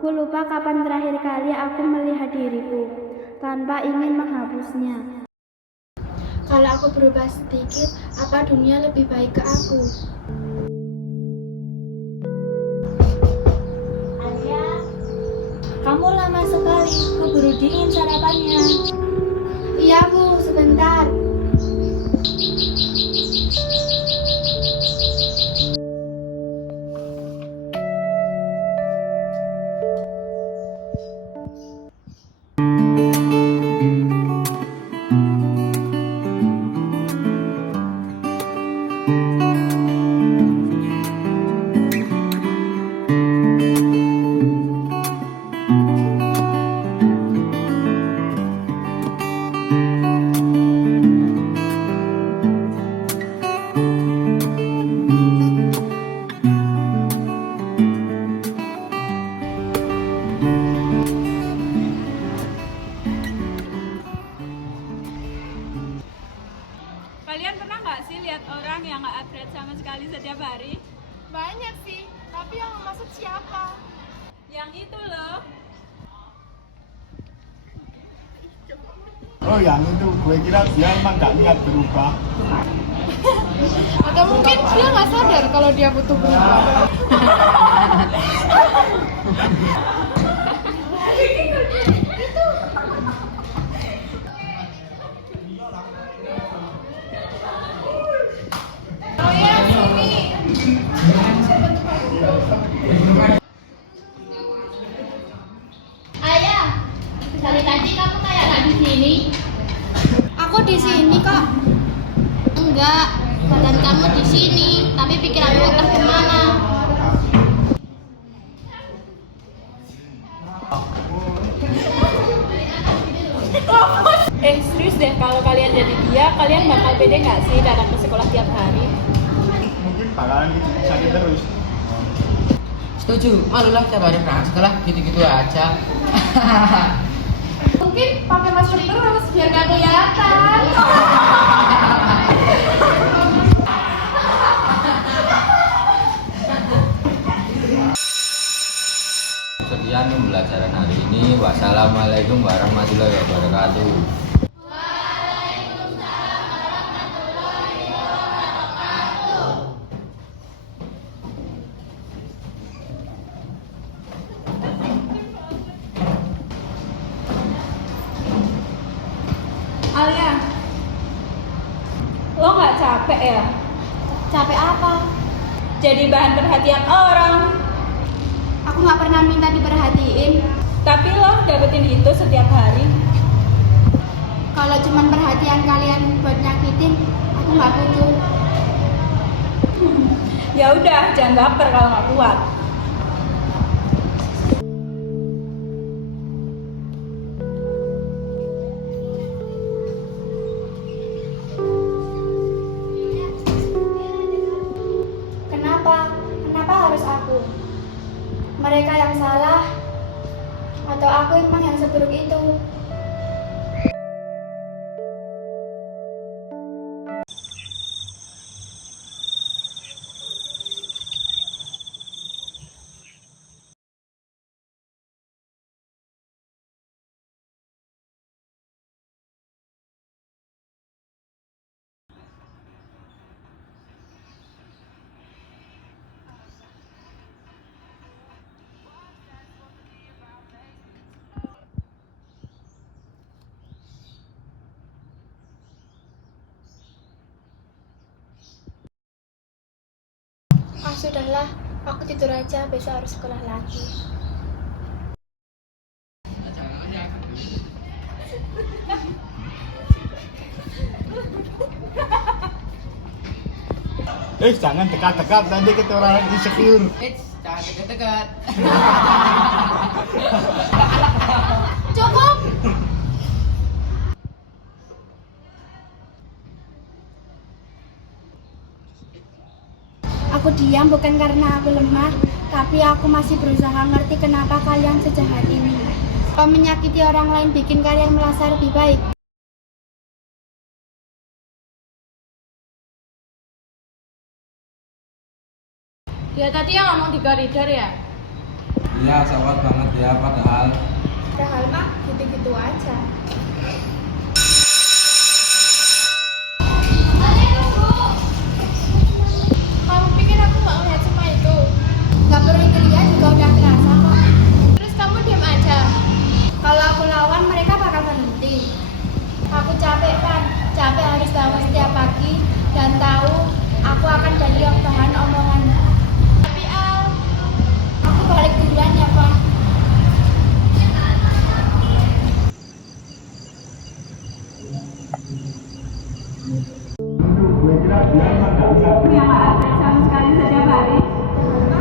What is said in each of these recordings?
Ku lupa kapan terakhir kali aku melihat diriku, tanpa ingin menghapusnya. Kalau aku berubah sedikit, apa dunia lebih baik ke aku? Alia, kamu lama sekali, keburu dingin sarapannya. Iya Bu, sebentar. Kalian pernah nggak sih lihat orang yang nggak upgrade sama sekali setiap hari? Banyak sih, tapi yang maksud siapa? Yang itu loh. Oh yang itu, gue kira dia emang gak niat berubah. Atau mungkin dia nggak sadar kalau dia butuh berubah. Oh ya, sini. Ayah, dari tadi kamu kayak nggak di sini. Aku di sini kok. Enggak, badan kamu di sini, tapi pikiranmu entah kemana. Serius deh, kalau kalian jadi dia, kalian bakal pede nggak sih datang ke sekolah tiap hari? Mungkin bakalan sakit terus. Setuju, malulah tiap hari berangkat sekolah gitu-gitu aja. Mungkin pakai masker terus biar nggak kelihatan. Sekian pembelajaran hari ini. Wassalamualaikum warahmatullahi wabarakatuh. Alia, lo nggak capek ya? Capek apa? Jadi bahan perhatian orang. Aku nggak pernah minta diperhatiin. Tapi lo dapetin itu setiap hari. Kalau cuman perhatian kalian buat nyakitin, aku nggak butuh. Ya udah, jangan baper kalau nggak kuat. Kenapa? Kenapa harus aku? Mereka yang salah? Atau aku emang yang seburuk itu? Ah sudahlah, aku tidur aja, besok harus sekolah lagi. Jangan dekat-dekat, nanti kita orang insecure. Jangan dekat-dekat. Cukup. Aku diam bukan karena aku lemah, tapi aku masih berusaha ngerti kenapa kalian sejahat ini. Kalau menyakiti orang lain bikin kalian merasa lebih baik. Dia tadi yang ngomong di koridor ya? Iya, sawat banget ya, padahal mah gitu-gitu aja. Kamu pikir aku nggak ngeliat semua itu? Gak perlu dilihat juga udah kerasa kok. Terus kamu diam aja. Kalau aku lawan mereka bakal berhenti. Aku capek kan, capek harus bangun setiap pagi dan tahu aku akan jadi bahan omongan. Tapi Al, Aku balik duluan ya Pak.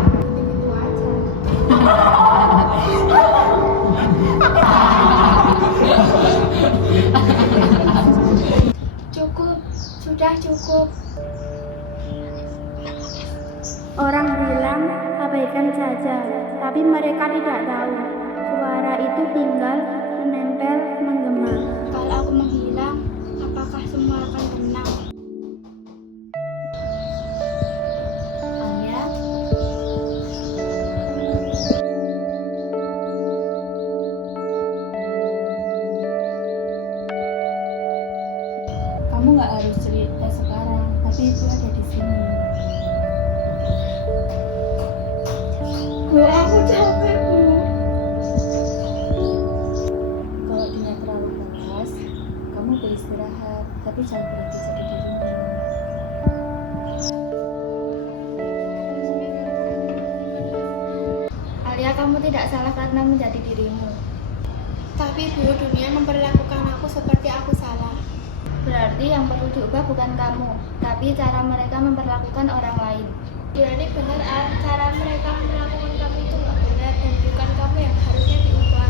Gitu-gitu aja. Cukup, sudah cukup. Orang bilang abaikan saja, tapi mereka tidak tahu. Suara itu tinggal menempel, menggema. Kalau aku menghilang, apakah semua akan tenang? Alia? Kamu nggak harus cerita sekarang, tapi itu ada di sini. Bu, aku capek, Bu. Kalau dunia terlalu keras, kamu beristirahat, tapi jangan berhenti jadi dirimu. Alia, kamu tidak salah karena menjadi dirimu. Tapi Bu, dunia memperlakukan aku seperti aku salah. Berarti yang perlu diubah bukan kamu, tapi cara mereka memperlakukan orang lain. berani bener Al, cara mereka melakukan kamu itu nggak benar dan bukan kamu yang harusnya diubah.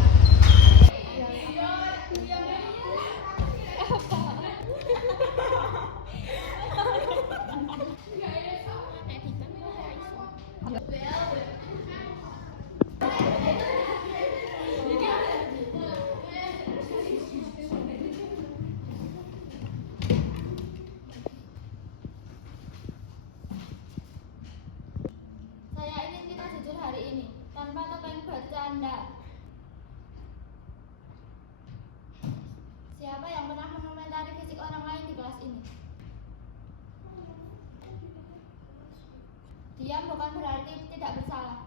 Saya ingin kita jujur hari ini, tanpa topeng bercanda. Siapa yang pernah mengomentari fisik orang lain di kelas ini? Diam bukan berarti tidak bersalah.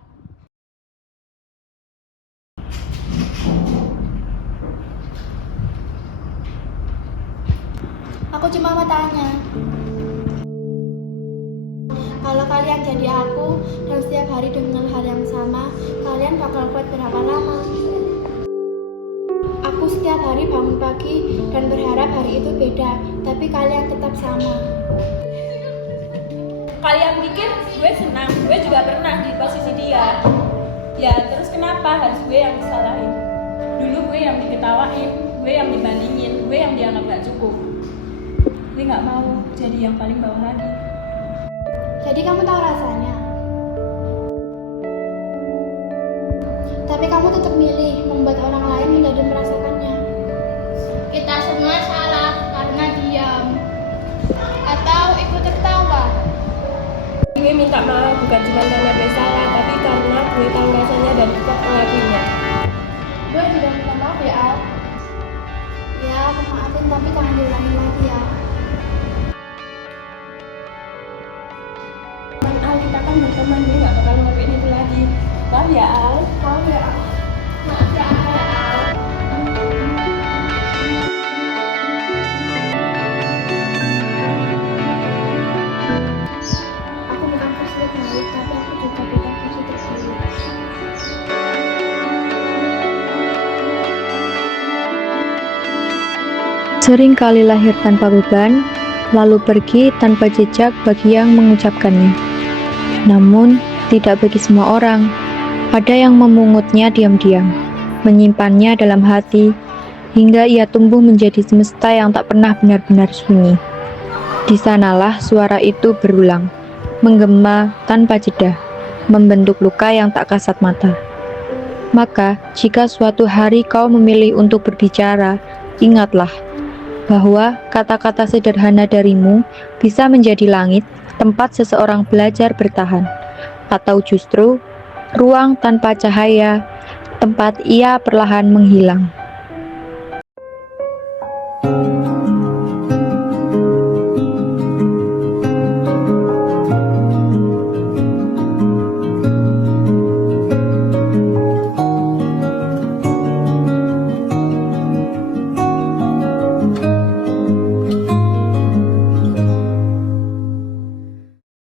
Aku cuma mau tanya. Kalau kalian jadi aku dan setiap hari dengan hal yang sama, kalian bakal kuat berapa lama? Aku setiap hari bangun pagi dan berharap hari itu beda, tapi kalian tetap sama. Kalian pikir gue senang? Gue juga pernah di posisi dia. Ya terus kenapa harus gue yang disalahin? Dulu gue yang diketawain, gue yang dibandingin, gue yang dianggap gak cukup. Gue gak mau jadi yang paling bawah lagi. Jadi kamu tahu rasanya. Tapi kamu tetap milih membuat orang lain menjadi merasakannya. Kita semua salah karena diam. Atau ikut tertawa. Gue minta maaf bukan cuma karena gue salah, tapi karena gue tahu rasanya dan tetap mengakuinya. Gue juga minta maaf ya Al. Ya aku maafin tapi jangan diulangi lagi ya. Al, kita kan berteman, gue gak bakal ngelakuin itu lagi. Maaf ya Al. Maaf ya Al. Maaf ya Al. Aku bukan positif baik, tapi aku juga bukan positif buruk. Sering kali lahir tanpa beban, lalu pergi tanpa jejak bagi yang mengucapkannya. Namun, tidak bagi semua orang. Ada yang memungutnya diam-diam, menyimpannya dalam hati, hingga ia tumbuh menjadi semesta yang tak pernah benar-benar sunyi. Di sanalah suara itu berulang, menggema tanpa jeda, membentuk luka yang tak kasat mata. Maka, jika suatu hari kau memilih untuk berbicara, ingatlah bahwa kata-kata sederhana darimu bisa menjadi langit tempat seseorang belajar bertahan, atau justru ruang tanpa cahaya, tempat ia perlahan menghilang.